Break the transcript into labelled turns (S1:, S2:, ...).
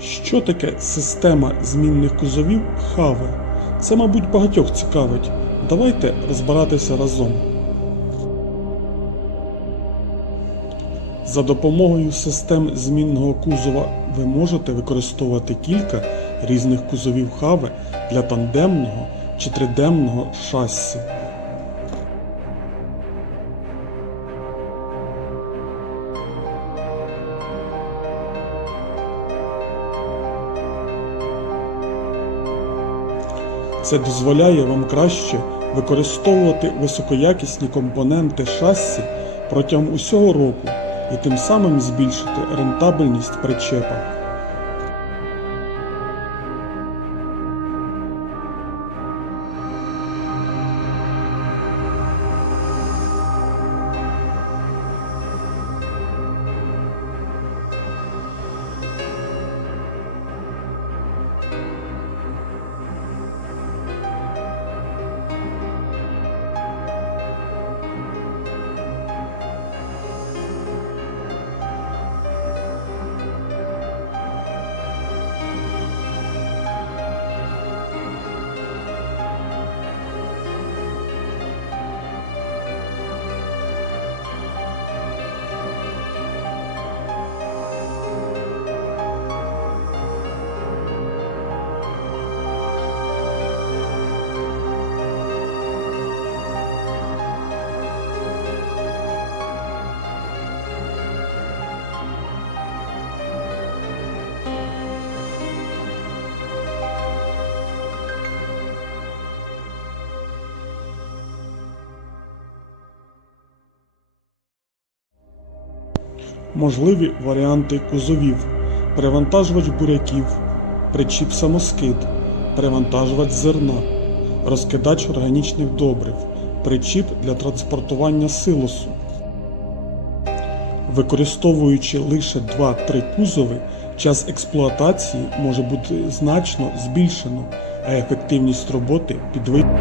S1: Що таке система змінних кузовів Хаве? Це, мабуть, багатьох цікавить. Давайте розбиратися разом. За допомогою систем змінного кузова ви можете використовувати кілька різних кузовів Хаве для тандемного чи тридемного шасі. Це дозволяє вам краще використовувати високоякісні компоненти шасі протягом усього року і тим самим збільшити рентабельність причепа. Можливі варіанти кузовів: перевантажувач буряків, причіп самоскид, перевантажувач зерна, розкидач органічних добрив, причіп для транспортування силосу. Використовуючи лише 2-3 кузови, час експлуатації може бути значно збільшено, а ефективність роботи підвищена.